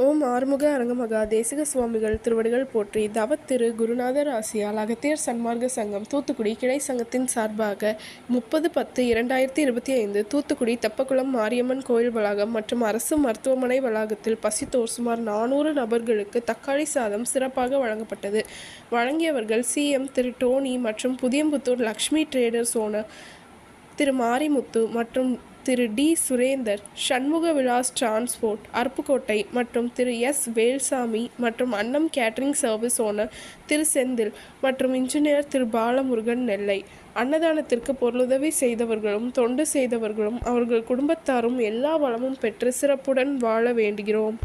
ஓம் ஆறுமுக அரங்கமகா தேசிக சுவாமிகள் திருவடிகள் போற்றி. தவத்திரு குருநாதர் ஆசியால் அகத்தியர் சன்மார்க்க சங்கம் தூத்துக்குடி கிளை சங்கத்தின் சார்பாக 30/10/2025 தூத்துக்குடி தெப்பக்குளம் மாரியம்மன் கோயில் வளாகம் மற்றும் அரசு மருத்துவமனை வளாகத்தில் பசித்தோர் சுமார் 400 நபர்களுக்கு தக்காளி சாதம் சிறப்பாக வழங்கப்பட்டது. வழங்கியவர்கள் CM திரு டோனி மற்றும் புதியம்புத்தூர் லக்ஷ்மி டிரேடர்ஸ் ஓனர் திரு மாரிமுத்து மற்றும் திரு டி சுரேந்தர், சண்முக விலாஸ் டிரான்ஸ்போர்ட் அருப்புக்கோட்டை மற்றும் திரு எஸ் வேல்சாமி மற்றும் அன்னம் கேட்டரிங் சர்வீஸ் ஓனர் திரு செந்தில் மற்றும் இன்ஜினியர் திரு பாலமுருகன் நெல்லை. அன்னதானத்திற்கு பொருளுதவி செய்தவர்களும் தொண்டு செய்தவர்களும் அவர்கள் குடும்பத்தாரும் எல்லா வளமும் பெற்று சிறப்புடன் வாழ வேண்டுகிறோம்.